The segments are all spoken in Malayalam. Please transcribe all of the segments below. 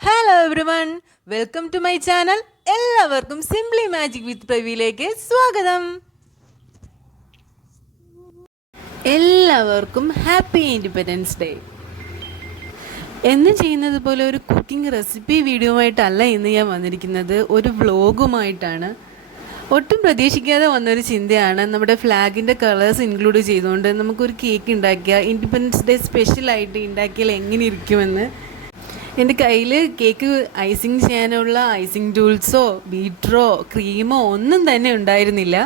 Hello everyone, welcome to my channel. എല്ലാവർക്കും സിംപ്ലി മാജിക് വിത്ത് പ്രവിയിലേക്ക് സ്വാഗതം. എല്ലാവർക്കും ഹാപ്പി ഇൻഡിപെൻഡൻസ് ഡേ. എന്ന് ചെയ്യുന്നത് പോലെ ഒരു കുക്കിംഗ് റെസിപ്പി വീഡിയോ ആയിട്ടല്ല ഇന്ന് ഞാൻ വന്നിരിക്കുന്നത്, ഒരു വ്ളോഗുമായിട്ടാണ്. ഒട്ടും പ്രതീക്ഷിക്കാതെ വന്നൊരു ചിന്തയാണ്. നമ്മുടെ ഫ്ലാഗിൻ്റെ കളേഴ്സ് ഇൻക്ലൂഡ് ചെയ്തുകൊണ്ട് നമുക്കൊരു കേക്ക് ഉണ്ടാക്കിയാൽ ഇൻഡിപെൻഡൻസ് ഡേ സ്പെഷ്യലായിട്ട് ഉണ്ടാക്കിയാൽ എങ്ങനെ ഇരിക്കുമെന്ന്. എൻ്റെ കയ്യിൽ കേക്ക് ഐസിങ് ചെയ്യാനുള്ള ഐസിങ് ടൂൾസോ ബീറ്ററോ ക്രീമോ ഒന്നും തന്നെ ഉണ്ടായിരുന്നില്ല.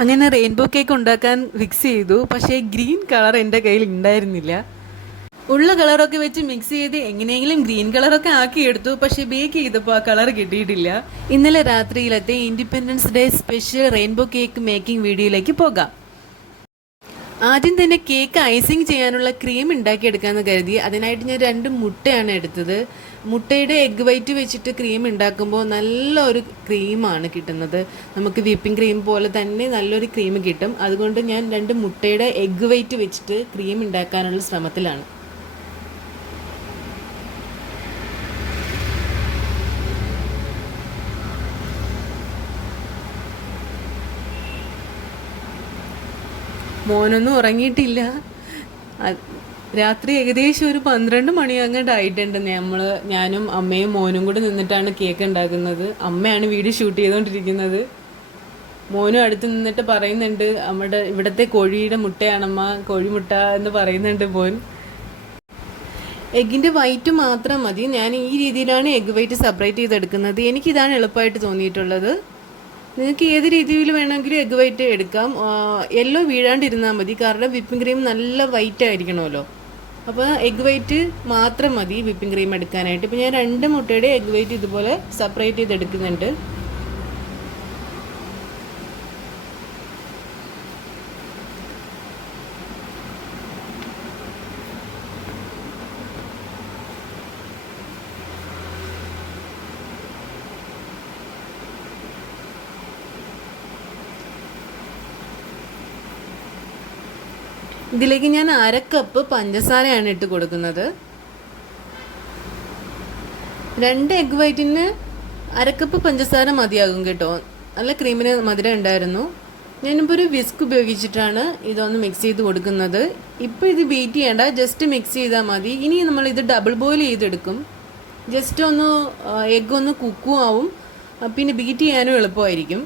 അങ്ങനെ റെയിൻബോ കേക്ക് ഉണ്ടാക്കാൻ ഫിക്സ് ചെയ്തു. പക്ഷേ ഗ്രീൻ കളർ എൻ്റെ കയ്യിൽ ഉണ്ടായിരുന്നില്ല. ഉള്ള കളറൊക്കെ വെച്ച് മിക്സ് ചെയ്ത് എങ്ങനെയെങ്കിലും ഗ്രീൻ കളറൊക്കെ ആക്കിയെടുത്തു. പക്ഷേ ബേക്ക് ചെയ്തപ്പോൾ ആ കളർ കിട്ടിയിട്ടില്ല. ഇന്നലെ രാത്രിയിലത്തെ independence day special rainbow cake making വീഡിയോയിലേക്ക് പോകാം. ആദ്യം തന്നെ കേക്ക് ഐസിങ് ചെയ്യാനുള്ള ക്രീം ഉണ്ടാക്കിയെടുക്കാമെന്ന് കരുതി. അതിനായിട്ട് ഞാൻ 2 മുട്ടയാണ് എടുത്തത്. മുട്ടയുടെ എഗ് വൈറ്റ് വെച്ചിട്ട് ക്രീം ഉണ്ടാക്കുമ്പോൾ നല്ലൊരു ക്രീമാണ് കിട്ടുന്നത്. നമുക്ക് വിപ്പിംഗ് ക്രീം പോലെ തന്നെ നല്ലൊരു ക്രീം കിട്ടും. അതുകൊണ്ട് ഞാൻ 2 മുട്ടയുടെ എഗ് വൈറ്റ് വെച്ചിട്ട് ക്രീം ഉണ്ടാക്കാനുള്ള ശ്രമത്തിലാണ്. മോനൊന്നും ഉറങ്ങിയിട്ടില്ല. രാത്രി ഏകദേശം ഒരു 12 മണി അങ്ങോട്ടായിട്ടുണ്ട്. ഞാനും അമ്മയും മോനും കൂടെ നിന്നിട്ടാണ് കേക്ക് ഉണ്ടാക്കുന്നത്. അമ്മയാണ് വീഡിയോ ഷൂട്ട് ചെയ്തുകൊണ്ടിരിക്കുന്നത്. മോനും അടുത്ത് നിന്നിട്ട് പറയുന്നുണ്ട്, നമ്മുടെ ഇവിടുത്തെ കോഴിയുടെ മുട്ടയാണമ്മ, കോഴിമുട്ട എന്ന് പറയുന്നുണ്ട് മോൻ. എഗ്ഗിൻ്റെ വൈറ്റ് മാത്രം മതി. ഞാൻ ഈ രീതിയിലാണ് എഗ്ഗ് വൈറ്റ് സെപ്പറേറ്റ് ചെയ്തെടുക്കുന്നത്. എനിക്കിതാണ് എളുപ്പമായിട്ട് തോന്നിയിട്ടുള്ളത്. നിങ്ങൾക്ക് ഏത് രീതിയിൽ വേണമെങ്കിലും എഗ്ഗ് വൈറ്റ് എടുക്കാം. യെല്ലോ വീഴാണ്ടിരുന്നാൽ മതി, കാരണം വിപ്പിംഗ് ക്രീം നല്ല വൈറ്റ് ആയിരിക്കണമല്ലോ. അപ്പോൾ എഗ്ഗ് വൈറ്റ് മാത്രം മതി വിപ്പിംഗ് ക്രീം എടുക്കാനായിട്ട്. ഇപ്പോൾ ഞാൻ 2 മുട്ടയുടെ എഗ്ഗ് വൈറ്റ് ഇതുപോലെ സെപ്പറേറ്റ് ചെയ്തെടുക്കുന്നുണ്ട്. ഇതിലേക്ക് ഞാൻ 1/2 കപ്പ് പഞ്ചസാരയാണ് ഇട്ട് കൊടുക്കുന്നത്. 2 എഗ്ഗ് വൈറ്റിന് 1/2 കപ്പ് പഞ്ചസാര മതിയാകും കേട്ടോ. നല്ല ക്രീമിന് മധുരം ഉണ്ടായിരുന്നു. ഞാനിപ്പോൾ ഒരു വിസ്ക് ഉപയോഗിച്ചിട്ടാണ് ഇതൊന്ന് മിക്സ് ചെയ്ത് കൊടുക്കുന്നത്. ഇപ്പോൾ ഇത് ബീറ്റ് ചെയ്യേണ്ട, ജസ്റ്റ് മിക്സ് ചെയ്താൽ മതി. ഇനി നമ്മളിത് ഡബിൾ ബോയിൽ ചെയ്തെടുക്കും. ജസ്റ്റ് ഒന്ന് എഗ്ഗ് ഒന്ന് കുക്കും ആവും, പിന്നെ ബീറ്റ് ചെയ്യാനും എളുപ്പമായിരിക്കും.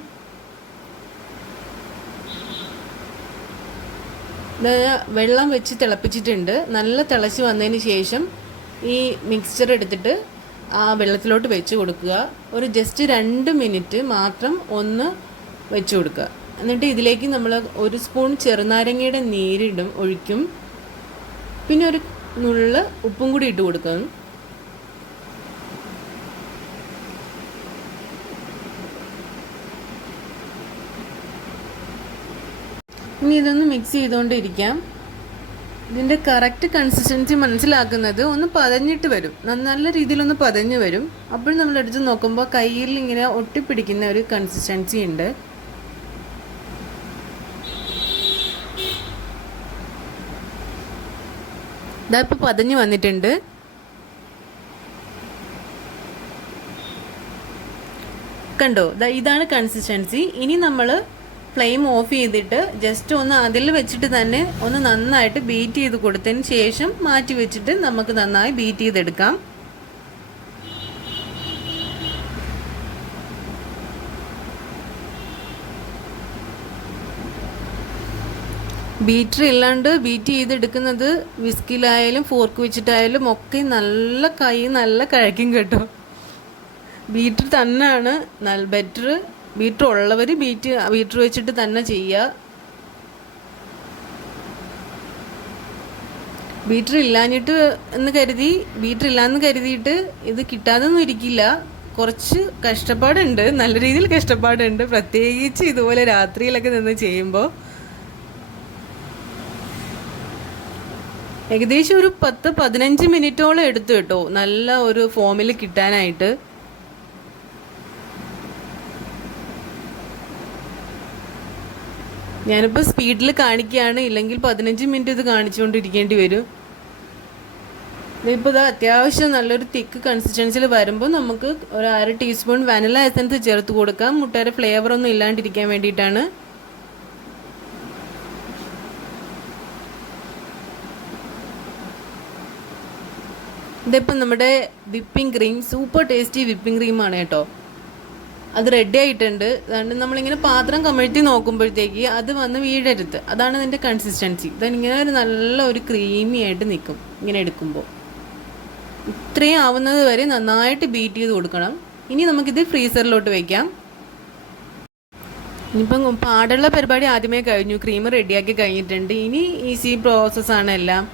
വെള്ളം വെച്ച് തിളപ്പിച്ചിട്ടുണ്ട്. നല്ല തിളച്ച് വന്നതിന് ശേഷം ഈ മിക്സ്ചർ എടുത്തിട്ട് ആ വെള്ളത്തിലോട്ട് വെച്ച് കൊടുക്കുക. ഒരു ജസ്റ്റ് 2 മിനിറ്റ് മാത്രം ഒന്ന് വെച്ച് കൊടുക്കുക. എന്നിട്ട് ഇതിലേക്ക് നമ്മൾ 1 സ്പൂൺ ചെറുനാരങ്ങയുടെ ഒഴിക്കും. പിന്നെ ഒരു നുള്ള് ഉപ്പും കൂടി ഇട്ട് കൊടുക്കും. ഇനി ഇതൊന്ന് മിക്സ് ചെയ്തുകൊണ്ടിരിക്കാം. ഇതിൻ്റെ കറക്റ്റ് കൺസിസ്റ്റൻസി മനസ്സിലാക്കുന്നത് ഒന്ന് പതഞ്ഞിട്ട് വരും, നല്ല രീതിയിലൊന്ന് പതഞ്ഞ് വരും. അപ്പോൾ നമ്മളെടുത്ത് നോക്കുമ്പോൾ കയ്യിൽ ഇങ്ങനെ ഒട്ടിപ്പിടിക്കുന്ന ഒരു കൺസിസ്റ്റൻസി ഉണ്ട്. ഇതാ ഇപ്പോൾ പതഞ്ഞ് വന്നിട്ടുണ്ട്. കണ്ടോ, ഇതാണ് കൺസിസ്റ്റൻസി. ഇനി നമ്മൾ ഫ്ലെയിം ഓഫ് ചെയ്തിട്ട് ജസ്റ്റ് ഒന്ന് അതിൽ വെച്ചിട്ട് തന്നെ ഒന്ന് നന്നായിട്ട് ബീറ്റ് ചെയ്ത് കൊടുത്തതിന് ശേഷം മാറ്റി വെച്ചിട്ട് നമുക്ക് നന്നായി ബീറ്റ് ചെയ്തെടുക്കാം. ബീറ്റർ ഇല്ലാണ്ട് ബീറ്റ് ചെയ്തെടുക്കുന്നത് വിസ്കിലായാലും ഫോർക്ക് വെച്ചിട്ടായാലും ഒക്കെ നല്ല കഴിക്കും കേട്ടോ. ബീറ്റർ തന്നെയാണ് ബെറ്റർ. ബീറ്റർ ഉള്ളവർ ബീറ്റർ വെച്ചിട്ട് തന്നെ ചെയ്യുക. ബീറ്റർ ഇല്ലാന്ന് കരുതിയിട്ട് ഇത് കിട്ടാതൊന്നും ഇരിക്കില്ല. കുറച്ച് കഷ്ടപ്പാടുണ്ട്, നല്ല രീതിയിൽ കഷ്ടപ്പാടുണ്ട്, പ്രത്യേകിച്ച് ഇതുപോലെ രാത്രിയിലൊക്കെ നിന്ന് ചെയ്യുമ്പോൾ. ഏകദേശം ഒരു 10-15 മിനിറ്റോളം എടുത്തു കേട്ടോ നല്ല ഒരു ഫോമിൽ കിട്ടാനായിട്ട്. ഞാനിപ്പോൾ സ്പീഡിൽ കാണിക്കുകയാണ്, ഇല്ലെങ്കിൽ 15 മിനിറ്റ് ഇത് കാണിച്ചുകൊണ്ടിരിക്കേണ്ടി വരും. ഇതിപ്പോൾ ഇത് അത്യാവശ്യം നല്ലൊരു തിക്ക് കൺസിസ്റ്റൻസിയിൽ വരുമ്പോൾ നമുക്ക് ഒരു 1/2 ടീസ്പൂൺ വാനില എസൻസ് ചേർത്ത് കൊടുക്കാം. മുട്ടയുടെ ഫ്ലേവർ ഒന്നും ഇല്ലാണ്ടിരിക്കാൻ വേണ്ടിയിട്ടാണ്. ഇതിപ്പോൾ നമ്മുടെ whipping cream, super tasty whipping ക്രീമാണ് കേട്ടോ. അത് റെഡി ആയിട്ടുണ്ട്. അതുകൊണ്ട് നമ്മളിങ്ങനെ പാത്രം കമഴ്ത്തി നോക്കുമ്പോഴത്തേക്ക് അത് വന്ന് വീഴരുത്. അതാണ് ഇതിൻ്റെ കൺസിസ്റ്റൻസി. ഇങ്ങനെ ഒരു നല്ല ഒരു ക്രീമി ആയിട്ട് നിൽക്കും ഇങ്ങനെ എടുക്കുമ്പോൾ. ഇത്രയും ആവുന്നത് വരെ നന്നായിട്ട് ബീറ്റ് ചെയ്ത് കൊടുക്കണം. ഇനി നമുക്കിത് ഫ്രീസറിലോട്ട് വയ്ക്കാം. ഇനിയിപ്പം പാടുള്ള പരിപാടി ആദ്യമേ കഴിഞ്ഞു. ക്രീം റെഡിയാക്കി കഴിഞ്ഞിട്ടുണ്ട്. ഇനി ഈസി പ്രോസസ്സാണ് എല്ലാം.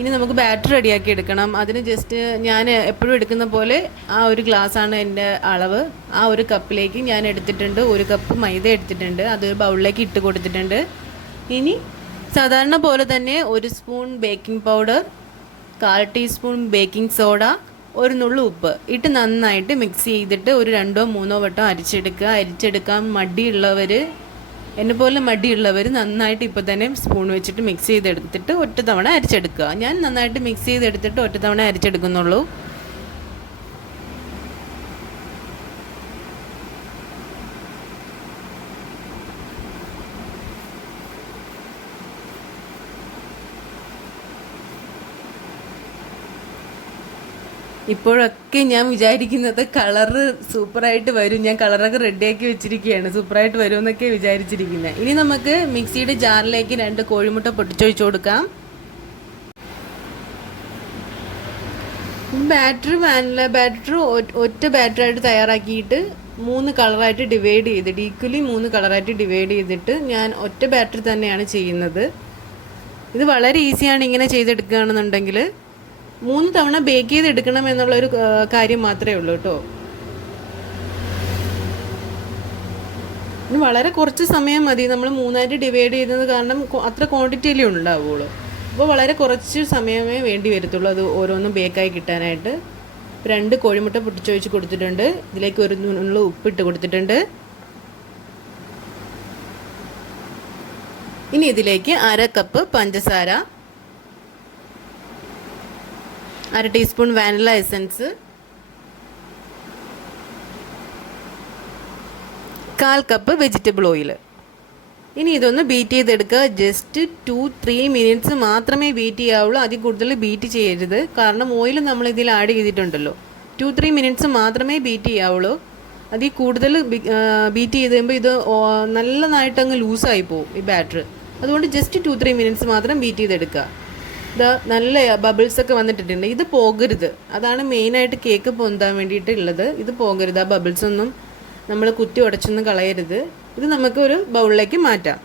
ഇനി നമുക്ക് ബാറ്റർ റെഡിയാക്കി എടുക്കണം. അതിന് ജസ്റ്റ് ഞാൻ എപ്പോഴും എടുക്കുന്ന പോലെ ആ ഒരു ഗ്ലാസ്സാണ് എൻ്റെ അളവ്. ആ ഒരു കപ്പിലേക്ക് ഞാൻ എടുത്തിട്ടുണ്ട്. 1 കപ്പ് മൈദ എടുത്തിട്ടുണ്ട്. അത് ബൗളിലേക്ക് ഇട്ട് കൊടുത്തിട്ടുണ്ട്. ഇനി സാധാരണ പോലെ തന്നെ 1 spoon baking powder, 1/4 teaspoon baking soda, 1 നുള്ളു ഉപ്പ് ഇട്ട് നന്നായിട്ട് മിക്സ് ചെയ്തിട്ട് ഒരു 2-3 വട്ടം അരിച്ചെടുക്കാം. മടിയുള്ളവർ, എന്നെപ്പോലെ മടിയുള്ളവർ നന്നായിട്ട് ഇപ്പോൾ തന്നെ സ്പൂൺ വെച്ചിട്ട് മിക്സ് ചെയ്തെടുത്തിട്ട് ഒറ്റ തവണ അരിച്ചെടുക്കുക. ഞാൻ നന്നായിട്ട് മിക്സ് ചെയ്തെടുത്തിട്ട് ഒറ്റ തവണ അരിച്ചെടുക്കുന്നുള്ളൂ. ഇപ്പോഴൊക്കെ ഞാൻ വിചാരിക്കുന്നത് കളറ് സൂപ്പറായിട്ട് വരും. ഞാൻ കളറൊക്കെ റെഡിയാക്കി വെച്ചിരിക്കുകയാണ്. സൂപ്പറായിട്ട് വരുമെന്നൊക്കെ വിചാരിച്ചിരിക്കുന്നത്. ഇനി നമുക്ക് മിക്സിയുടെ ജാറിലേക്ക് 2 കോഴിമുട്ട പൊട്ടിച്ചൊഴിച്ച് കൊടുക്കാം. വാനില ബാറ്റർ ഒറ്റ ബാറ്ററായിട്ട് തയ്യാറാക്കിയിട്ട് 3 കളറായിട്ട് ഡിവൈഡ് ചെയ്തിട്ട് ഈക്വലി 3 കളറായിട്ട് ഡിവൈഡ് ചെയ്തിട്ട് ഞാൻ ഒറ്റ ബാറ്റർ തന്നെയാണ് ചെയ്യുന്നത്. ഇത് വളരെ ഈസിയാണ് ഇങ്ങനെ ചെയ്തെടുക്കുകയാണെന്നുണ്ടെങ്കിൽ. 3 തവണ ബേക്ക് ചെയ്തെടുക്കണം എന്നുള്ളൊരു കാര്യം മാത്രമേ ഉള്ളൂ കേട്ടോ. ഇനി വളരെ കുറച്ച് സമയം മതി. നമ്മൾ 3ആയിട്ട് ഡിവൈഡ് ചെയ്യുന്നത് കാരണം അത്ര ക്വാണ്ടിറ്റിയിലേ ഉണ്ടാവുള്ളൂ. അപ്പോൾ വളരെ കുറച്ച് സമയമേ വേണ്ടി വരത്തുള്ളൂ അത് ഓരോന്നും ബേക്കായി കിട്ടാനായിട്ട്. 2 കോഴിമുട്ട പൊട്ടിച്ചൊഴിച്ച് കൊടുത്തിട്ടുണ്ട്. ഇതിലേക്ക് 1 നുള്ളു ഉപ്പിട്ട് കൊടുത്തിട്ടുണ്ട്. ഇനി ഇതിലേക്ക് 1/2 കപ്പ് പഞ്ചസാര, 1/2 teaspoon vanilla essence, 1/4 cup vegetable oil. ഇനി ഇതൊന്ന് ബീറ്റ് ചെയ്തെടുക്കുക. ജസ്റ്റ് 2-3 മിനിറ്റ്സ് മാത്രമേ ബീറ്റ് ചെയ്യാവുള്ളൂ. അതിൽ കൂടുതൽ ബീറ്റ് ചെയ്യരുത്. കാരണം ഓയിൽ നമ്മൾ ഇതിൽ ആഡ് ചെയ്തിട്ടുണ്ടല്ലോ. 2-3 മിനിറ്റ്സ് മാത്രമേ ബീറ്റ് ചെയ്യാവുള്ളൂ. അതിൽ കൂടുതൽ ബീറ്റ് ചെയ്ത് കഴിയുമ്പോൾ ഇത് നല്ലതായിട്ട് അങ്ങ് ലൂസായി പോകും ഈ ബാറ്റർ. അതുകൊണ്ട് ജസ്റ്റ് 2-3 മിനിറ്റ്സ് മാത്രം ബീറ്റ് ചെയ്തെടുക്കുക. ഇത് നല്ല ബബിൾസൊക്കെ വന്നിട്ടുണ്ട്. ഇത് പോകരുത്. അതാണ് മെയിനായിട്ട് കേക്ക് പൊന്താൻ വേണ്ടിയിട്ടുള്ളത്. ഇത് പോകരുത്. ആ ബബിൾസൊന്നും നമ്മൾ കുത്തി ഉടച്ചൊന്നും കളയരുത്. ഇത് നമുക്ക് ഒരു ബൗളിലേക്ക് മാറ്റാം.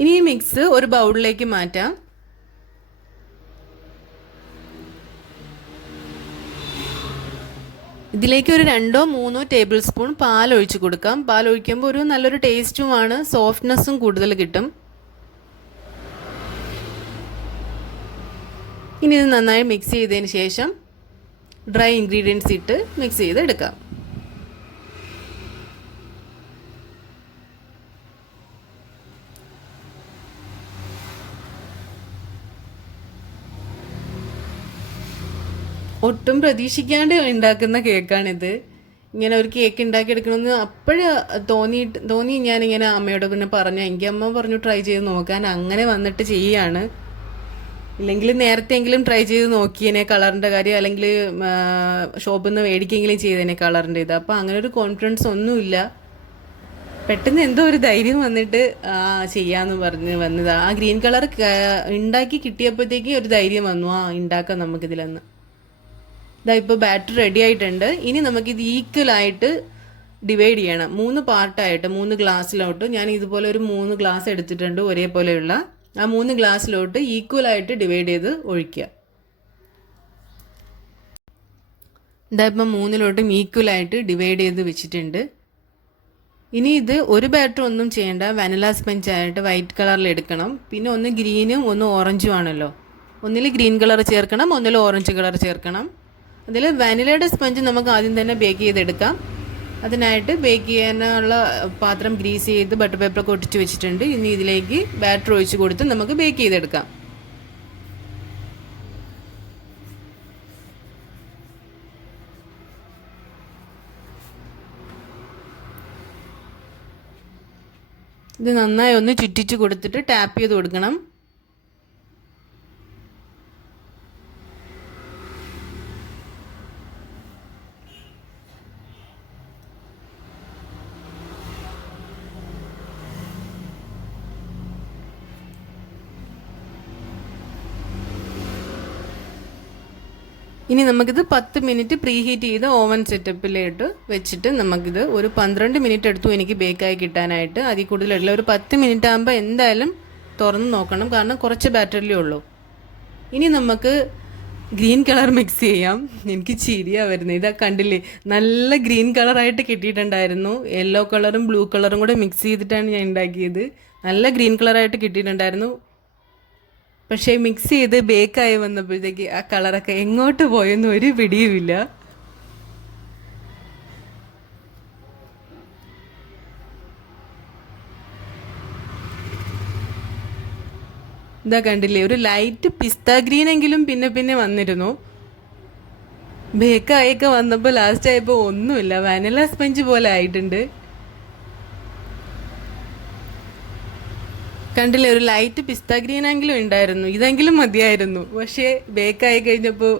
ഇനി ഈ മിക്സ് ഒരു ബൗളിലേക്ക് മാറ്റാം. ഇതിലേക്ക് ഒരു 2-3 ടേബിൾ സ്പൂൺ പാൽ ഒഴിച്ച് കൊടുക്കാം. പാൽ ഒഴിക്കുമ്പോൾ ഒരു നല്ലൊരു ടേസ്റ്റുമാണ്, സോഫ്റ്റ്നെസ്സും കൂടുതൽ കിട്ടും. ഇനി ഇത് നന്നായി മിക്സ് ചെയ്തതിന് ശേഷം ഡ്രൈ ഇൻഗ്രീഡിയൻസ് ഇട്ട് മിക്സ് ചെയ്തെടുക്കാം. ഒട്ടും പ്രതീക്ഷിക്കാണ്ട് ഉണ്ടാക്കുന്ന കേക്കാണിത്. ഇങ്ങനെ ഒരു കേക്ക് ഉണ്ടാക്കിയെടുക്കണമെന്ന് അപ്പോഴേ തോന്നി. ഞാനിങ്ങനെ അമ്മയോട് പിന്നെ പറഞ്ഞു. എനിക്ക് അമ്മ പറഞ്ഞു ട്രൈ ചെയ്ത് നോക്കാൻ. അങ്ങനെ വന്നിട്ട് ചെയ്യുകയാണ്. ഇല്ലെങ്കിൽ നേരത്തെയെങ്കിലും ട്രൈ ചെയ്ത് നോക്കിയേനെ കളറിൻ്റെ കാര്യം, അല്ലെങ്കിൽ ഷോപ്പിൽ നിന്ന് മേടിക്കെങ്കിലും ചെയ്തേനെ കളറിൻ്റെ ഇത്. അപ്പോൾ അങ്ങനെ ഒരു കോൺഫിഡൻസ് ഒന്നുമില്ല. പെട്ടെന്ന് എന്തോ ഒരു ധൈര്യം വന്നിട്ട് ചെയ്യാമെന്ന് പറഞ്ഞ് വന്നത്. ആ ഗ്രീൻ കളർ ഉണ്ടാക്കി കിട്ടിയപ്പോഴത്തേക്ക് ഒരു ധൈര്യം വന്നു, ഉണ്ടാക്കാം നമുക്കിതിലെന്ന്. ഇതാ ഇപ്പോൾ ബാറ്റർ റെഡി ആയിട്ടുണ്ട്. ഇനി നമുക്കിത് ഈക്വലായിട്ട് ഡിവൈഡ് ചെയ്യണം. 3 പാർട്ടായിട്ട് 3 ഗ്ലാസ്സിലോട്ട്. ഞാൻ ഇതുപോലെ ഒരു 3 ഗ്ലാസ് എടുത്തിട്ടുണ്ട് ഒരേപോലെയുള്ള. ആ 3 ഗ്ലാസ്സിലോട്ട് ഈക്വലായിട്ട് ഡിവൈഡ് ചെയ്ത് ഒഴിക്കുക. ഇതാ ഇപ്പം 3ലോട്ടും ഈക്വലായിട്ട് ഡിവൈഡ് ചെയ്ത് വെച്ചിട്ടുണ്ട്. ഇനി ഇത് ഒരു ബാറ്റർ ഒന്നും ചെയ്യേണ്ട. വാനില സ്പഞ്ച് ആയിട്ട് വൈറ്റ് കളറിൽ എടുക്കണം. പിന്നെ ഒന്ന് ഗ്രീനും ഒന്ന് ഓറഞ്ചും ആണല്ലോ. ഒന്നിൽ ഗ്രീൻ കളർ ചേർക്കണം, ഒന്നിൽ ഓറഞ്ച് കളർ ചേർക്കണം. അതിൽ വാനിലയുടെ സ്പഞ്ച് നമുക്ക് ആദ്യം തന്നെ ബേക്ക് ചെയ്തെടുക്കാം. അതിനായിട്ട് ബേക്ക് ചെയ്യാനുള്ള പാത്രം ഗ്രീസ് ചെയ്ത് ബട്ടർ പേപ്പറൊക്കെ ഒട്ടിച്ച് വെച്ചിട്ടുണ്ട്. ഇനി ഇതിലേക്ക് ബാറ്റർ ഒഴിച്ച് കൊടുത്ത് നമുക്ക് ബേക്ക് ചെയ്തെടുക്കാം. ഇത് നന്നായി ഒന്ന് ചുറ്റിച്ച് കൊടുത്തിട്ട് ടാപ്പ് ചെയ്ത് കൊടുക്കണം. ഇനി നമുക്കിത് 10 മിനിറ്റ് പ്രീ ഹീറ്റ് ചെയ്ത് ഓവൻ സെറ്റപ്പിലോട്ട് വെച്ചിട്ട് നമുക്കിത് ഒരു 12 മിനിറ്റ് എടുത്തു എനിക്ക് ബേക്കായി കിട്ടാനായിട്ട്. അതിൽ കൂടുതലുള്ള ഒരു 10 മിനിറ്റ് ആകുമ്പോൾ എന്തായാലും തുറന്ന് നോക്കണം, കാരണം കുറച്ച് ബാറ്ററിലേ ഉള്ളൂ. ഇനി നമുക്ക് ഗ്രീൻ കളർ മിക്സ് ചെയ്യാം. എനിക്ക് ചിരിയാണ് വരുന്നത്. ഇതാ കണ്ടില്ലേ, നല്ല ഗ്രീൻ കളറായിട്ട് കിട്ടിയിട്ടുണ്ടായിരുന്നു. യെല്ലോ കളറും ബ്ലൂ കളറും കൂടെ മിക്സ് ചെയ്തിട്ടാണ് ഞാൻ ഉണ്ടാക്കിയത്. നല്ല ഗ്രീൻ കളറായിട്ട് കിട്ടിയിട്ടുണ്ടായിരുന്നു. പക്ഷേ മിക്സ് ചെയ്ത് ബേക്കായി വന്നപ്പോഴത്തേക്ക് ആ കളറൊക്കെ എങ്ങോട്ട് പോയെന്ന് ഒരു പിടിയുമില്ല. ഇതാ കണ്ടില്ലേ, ഒരു ലൈറ്റ് പിസ്ത ഗ്രീൻ എങ്കിലും പിന്നെ പിന്നെ വന്നിരുന്നു. ബേക്കായൊക്കെ വന്നപ്പോൾ ലാസ്റ്റ് ആയപ്പോൾ ഒന്നുമില്ല, വാനില സ്പഞ്ച് പോലെ ആയിട്ടുണ്ട്. കണ്ടില്ലേ, ഒരു ലൈറ്റ് പിസ്ത ഗ്രീൻ എങ്കിലും ഉണ്ടായിരുന്നു, ഇതെങ്കിലും മതിയായിരുന്നു. പക്ഷേ ബേക്കായി കഴിഞ്ഞപ്പോൾ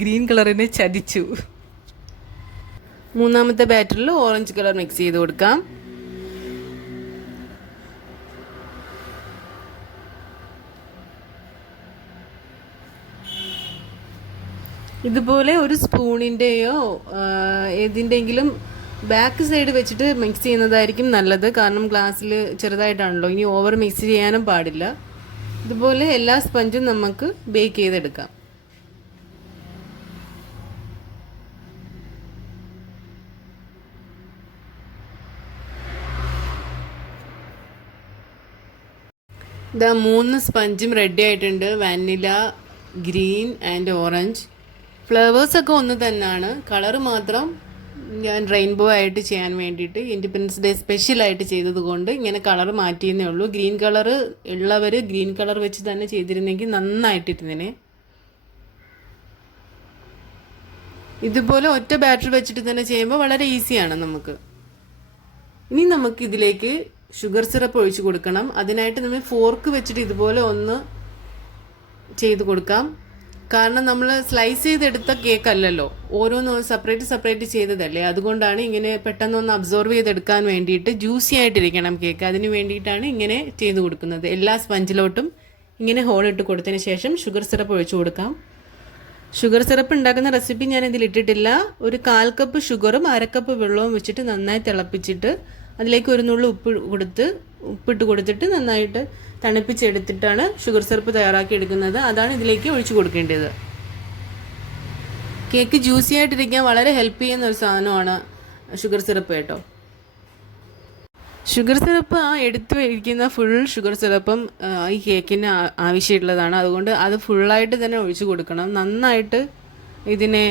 ഗ്രീൻ കളറിനെ ചതിച്ചു. മൂന്നാമത്തെ ബാറ്ററിൽ ഓറഞ്ച് കളർ മിക്സ് ചെയ്ത് കൊടുക്കാം. ഇതുപോലെ ഒരു സ്പൂണിൻ്റെയോ ഏതിൻ്റെങ്കിലും ബാക്ക് സൈഡ് വെച്ചിട്ട് മിക്സ് ചെയ്യുന്നതായിരിക്കും നല്ലത്, കാരണം ഗ്ലാസ്സിൽ ചെറുതായിട്ടാണല്ലോ. ഇനി ഓവർ മിക്സ് ചെയ്യാനും പാടില്ല. ഇതുപോലെ എല്ലാ സ്പഞ്ചും നമുക്ക് ബേക്ക് ചെയ്തെടുക്കാം. ഇതാ 3 സ്പഞ്ചും റെഡി ആയിട്ടുണ്ട്. Vanilla, green and orange. ഫ്ലേവേഴ്സൊക്കെ ഒന്ന് തന്നെയാണ്, കളറ് മാത്രം ഞാൻ റെയിൻബോ ആയിട്ട് ചെയ്യാൻ വേണ്ടിയിട്ട് ഇൻഡിപെൻഡൻസ് ഡേ സ്പെഷ്യലായിട്ട് ചെയ്തത് കൊണ്ട് ഇങ്ങനെ കളർ മാറ്റിയെന്നേ ഉള്ളൂ. ഗ്രീൻ കളർ ഉള്ളവർ ഗ്രീൻ കളർ വെച്ച് തന്നെ ചെയ്തിരുന്നെങ്കിൽ നന്നായിട്ടിരുന്നേനെ. ഇതുപോലെ ഒറ്റ ബാറ്ററി വെച്ചിട്ട് തന്നെ ചെയ്യുമ്പോൾ വളരെ ഈസിയാണ് നമുക്ക്. ഇനി നമുക്ക് ഇതിലേക്ക് ഷുഗർ സിറപ്പ് ഒഴിച്ച് കൊടുക്കണം. അതിനായിട്ട് നമ്മൾ ഫോർക്ക് വെച്ചിട്ട് ഇതുപോലെ ഒന്ന് ചെയ്ത് കൊടുക്കാം. കാരണം നമ്മൾ സ്ലൈസ് ചെയ്തെടുത്ത കേക്ക് അല്ലല്ലോ, ഓരോന്ന് സെപ്പറേറ്റ് ചെയ്തതല്ലേ. അതുകൊണ്ടാണ് ഇങ്ങനെ പെട്ടെന്നൊന്ന് അബ്സോർവ് ചെയ്തെടുക്കാൻ വേണ്ടിയിട്ട് ജ്യൂസി ആയിട്ടിരിക്കണം കേക്ക്. അതിന് വേണ്ടിയിട്ടാണ് ഇങ്ങനെ ചെയ്ത് കൊടുക്കുന്നത്. എല്ലാ സ്പഞ്ചിലോട്ടും ഇങ്ങനെ ഹോൾ ഇട്ട് കൊടുത്തതിന് ശേഷം ഷുഗർ സിറപ്പ് ഒഴിച്ചു കൊടുക്കാം. ഷുഗർ സിറപ്പ് ഉണ്ടാക്കുന്ന റെസിപ്പി ഞാൻ ഇതിൽ ഇട്ടിട്ടില്ല. ഒരു 1/4 കപ്പ് ഷുഗറും 1/2 കപ്പ് വെള്ളവും വെച്ചിട്ട് നന്നായി തിളപ്പിച്ചിട്ട് അതിലേക്ക് ഒരു നുള്ളു ഉപ്പിട്ട് കൊടുത്തിട്ട് നന്നായിട്ട് തണുപ്പിച്ചെടുത്തിട്ടാണ് ഷുഗർ സിറപ്പ് തയ്യാറാക്കി എടുക്കുന്നത്. അതാണ് ഇതിലേക്ക് ഒഴിച്ചു കൊടുക്കേണ്ടത്. കേക്ക് ജ്യൂസി ആയിട്ടിരിക്കാൻ വളരെ ഹെൽപ്പ് ചെയ്യുന്ന ഒരു സാധനമാണ് ഷുഗർ സിറപ്പ് കേട്ടോ. ഷുഗർ സിറപ്പ് എടുത്തു വയ്ക്കുന്ന ഫുൾ ഷുഗർ സിറപ്പും ഈ കേക്കിന് ആവശ്യമുള്ളതാണ്. അതുകൊണ്ട് അത് ഫുള്ളായിട്ട് തന്നെ ഒഴിച്ചു കൊടുക്കണം. നന്നായിട്ട് ഇതിനെ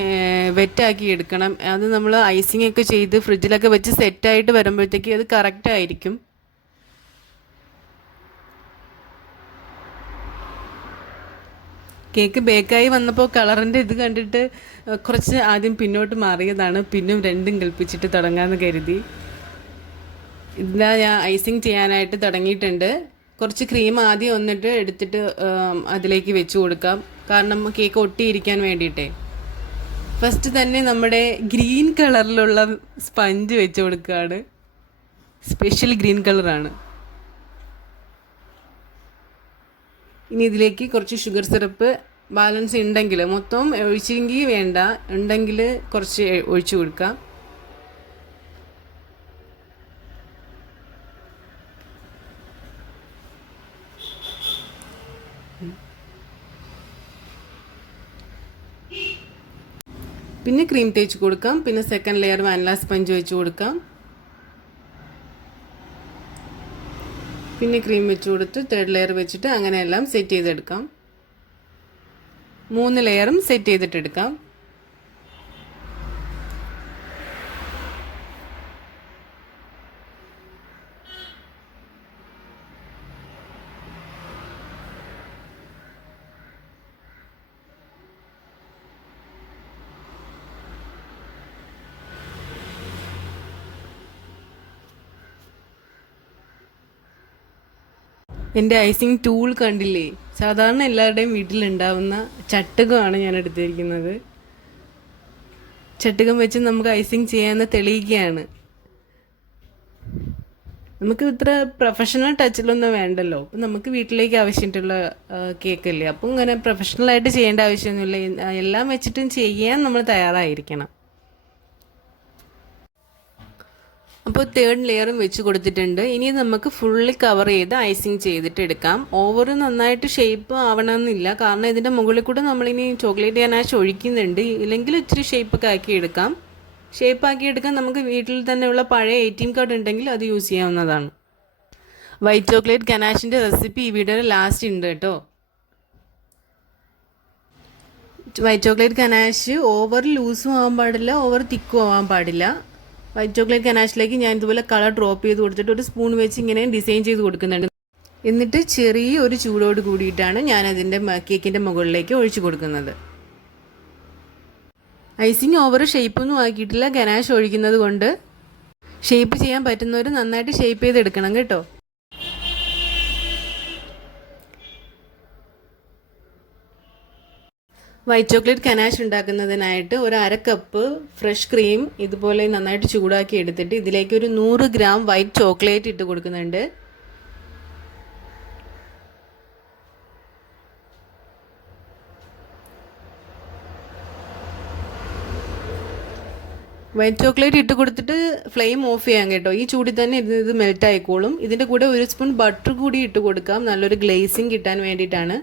വെറ്റാക്കി എടുക്കണം. അത് നമ്മൾ ഐസിങ് ഒക്കെ ചെയ്ത് ഫ്രിഡ്ജിലൊക്കെ വെച്ച് സെറ്റായിട്ട് വരുമ്പോഴത്തേക്ക് അത് കറക്റ്റ് ആയിരിക്കും. കേക്ക് ബേക്കായി വന്നപ്പോൾ കളറിൻ്റെ ഇത് കണ്ടിട്ട് കുറച്ച് ആദ്യം പിന്നോട്ട് മാറിയതാണ്. പിന്നും രണ്ടും കൽപ്പിച്ചിട്ട് തുടങ്ങാമെന്ന് കരുതി. ഇതാ ഞാൻ ഐസിങ് ചെയ്യാനായിട്ട് തുടങ്ങിയിട്ടുണ്ട്. കുറച്ച് ക്രീം ആദ്യം വന്നിട്ട് എടുത്തിട്ട് അതിലേക്ക് വെച്ച് കൊടുക്കാം, കാരണം കേക്ക് ഒട്ടിയിരിക്കാൻ വേണ്ടിയിട്ടേ. ഫസ്റ്റ് തന്നെ നമ്മുടെ ഗ്രീൻ കളറിലുള്ള സ്പഞ്ച് വെച്ച് കൊടുക്കുകയാണ്. സ്പെഷ്യൽ ഗ്രീൻ കളറാണ്. ഇനി ഇതിലേക്ക് കുറച്ച് ഷുഗർ സിറപ്പ് ബാലൻസ് ഉണ്ടെങ്കിൽ, മൊത്തം ഒഴിച്ചെങ്കിൽ വേണ്ട, ഉണ്ടെങ്കിൽ കുറച്ച് ഒഴിച്ചു കൊടുക്കാം. പിന്നെ ക്രീം തേച്ച് കൊടുക്കാം. പിന്നെ സെക്കൻഡ് ലെയർ വാനില സ്പഞ്ച് വെച്ച് കൊടുക്കാം. പിന്നെ ക്രീം വെച്ച് കൊടുത്ത് തേർഡ് ലെയർ വെച്ചിട്ട് അങ്ങനെയെല്ലാം സെറ്റ് ചെയ്തെടുക്കാം. 3 ലെയറും സെറ്റ് ചെയ്തിട്ടെടുക്കാം. എൻ്റെ ഐസിങ് ടൂൾ കണ്ടില്ലേ? സാധാരണ എല്ലാവരുടെയും വീട്ടിലുണ്ടാവുന്ന ചട്ടുകമാണ് ഞാൻ എടുത്തിരിക്കുന്നത്. ചട്ടുകം വെച്ച് നമുക്ക് ഐസിങ് ചെയ്യാമെന്ന് തെളിയിക്കുകയാണ്. നമുക്ക് ഇത്ര പ്രൊഫഷണൽ ടച്ചിലൊന്നും വേണ്ടല്ലോ. അപ്പം നമുക്ക് വീട്ടിലേക്ക് ആവശ്യമായിട്ടുള്ള കേക്കല്ലേ. അപ്പം ഇങ്ങനെ പ്രൊഫഷണലായിട്ട് ചെയ്യേണ്ട ആവശ്യമൊന്നുമില്ല. എല്ലാം വെച്ചിട്ടും ചെയ്യാൻ നമ്മൾ തയ്യാറായിരിക്കണം. അപ്പോൾ തേർഡ് ലെയറും വെച്ച് കൊടുത്തിട്ടുണ്ട്. ഇനി നമുക്ക് ഫുള്ളി കവർ ചെയ്ത് ഐസിങ് ചെയ്തിട്ട് എടുക്കാം. ഓവർ നന്നായിട്ട് ഷേപ്പ് ആവണമെന്നില്ല, കാരണം ഇതിൻ്റെ മുകളിൽ കൂടെ നമ്മളിനി ചോക്ലേറ്റ് ഗനാഷ് ഒഴിക്കുന്നുണ്ട്. ഇല്ലെങ്കിൽ ഇച്ചിരി ഷേപ്പൊക്കെ ആക്കി എടുക്കാം. ഷേപ്പ് ആക്കി എടുക്കാൻ നമുക്ക് വീട്ടിൽ തന്നെയുള്ള പഴയ ATM കാർഡ് ഉണ്ടെങ്കിൽ അത് യൂസ് ചെയ്യാവുന്നതാണ്. വൈറ്റ് ചോക്ലേറ്റ് ഗനാഷിൻ്റെ റെസിപ്പി ഈ വീഡിയോയുടെ ലാസ്റ്റ് ഉണ്ട് കേട്ടോ. വൈറ്റ് ചോക്ലേറ്റ് ഗനാഷ് ഓവർ ലൂസും ആവാൻ പാടില്ല, ഓവർ തിക്കും ആവാൻ പാടില്ല. വൈറ്റ് ചോക്ലേറ്റ് ഗനാഷിലേക്ക് ഞാൻ ഇതുപോലെ കളർ ഡ്രോപ്പ് ചെയ്ത് കൊടുത്തിട്ട് ഒരു സ്പൂൺ വെച്ച് ഇങ്ങനെ ഡിസൈൻ ചെയ്ത് കൊടുക്കുന്നുണ്ട്. എന്നിട്ട് ചെറിയൊരു ചൂടോട് കൂടിയിട്ടാണ് ഞാൻ അതിൻ്റെ കേക്കിൻ്റെ മുകളിലേക്ക് ഒഴിച്ചു കൊടുക്കുന്നത്. ഐസിങ് ഓവർ ഷേപ്പൊന്നും ആക്കിയിട്ടില്ല. ഗനാഷ് ഒഴിക്കുന്നത് കൊണ്ട് ഷേപ്പ് ചെയ്യാൻ പറ്റുന്നവർ നന്നായിട്ട് ഷേപ്പ് ചെയ്തെടുക്കണം കേട്ടോ. വൈറ്റ് ചോക്ലേറ്റ് ഗനാഷ് ഉണ്ടാക്കുന്നതിനായിട്ട് ഒരു 1/2 കപ്പ് ഫ്രഷ് ക്രീം ഇതുപോലെ നന്നായിട്ട് ചൂടാക്കി എടുത്തിട്ട് ഇതിലേക്ക് ഒരു 100 ഗ്രാം വൈറ്റ് ചോക്ലേറ്റ് ഇട്ട് കൊടുക്കുന്നുണ്ട്. വൈറ്റ് ചോക്ലേറ്റ് ഇട്ട് കൊടുത്തിട്ട് ഫ്ലെയിം ഓഫ് ചെയ്യാം കേട്ടോ. ഈ ചൂടിൽ തന്നെ ഇത് മെൽറ്റ് ആയിക്കോളും. ഇതിൻ്റെ കൂടെ ഒരു സ്പൂൺ ബട്ടർ കൂടി ഇട്ട് കൊടുക്കാം, നല്ലൊരു ഗ്ലേസിങ് കിട്ടാൻ വേണ്ടിയിട്ടാണ്.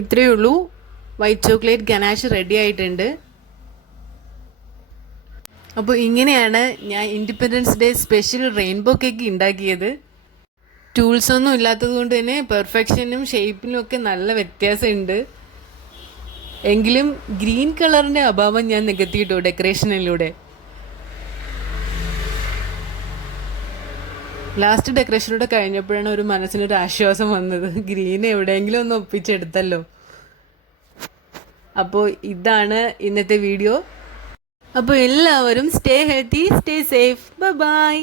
ഇത്രയേ ഉള്ളൂ, വൈറ്റ് ചോക്ലേറ്റ് ഗനാഷ് റെഡി ആയിട്ടുണ്ട്. അപ്പോൾ ഇങ്ങനെയാണ് ഞാൻ independence day special rainbow cake ഉണ്ടാക്കിയത്. ടൂൾസ് ഒന്നും ഇല്ലാത്തത് കൊണ്ട് തന്നെ പെർഫെക്ഷനും ഷേപ്പിനും ഒക്കെ നല്ല വ്യത്യാസമുണ്ട്. എങ്കിലും ഗ്രീൻ കളറിൻ്റെ അഭാവം ഞാൻ നികത്തിയിട്ടോ ഡെക്കറേഷനിലൂടെ. ലാസ്റ്റ് ഡെക്കറേഷനോടെ കഴിഞ്ഞപ്പോഴാണ് ഒരു മനസ്സിനൊരു ആശ്വാസം വന്നത്. ഗ്രീൻ എവിടെയെങ്കിലും ഒന്ന് ഒപ്പിച്ചെടുത്തല്ലോ. അപ്പോൾ ഇതാണ് ഇന്നത്തെ വീഡിയോ. അപ്പോൾ എല്ലാവരും stay healthy, stay safe. By.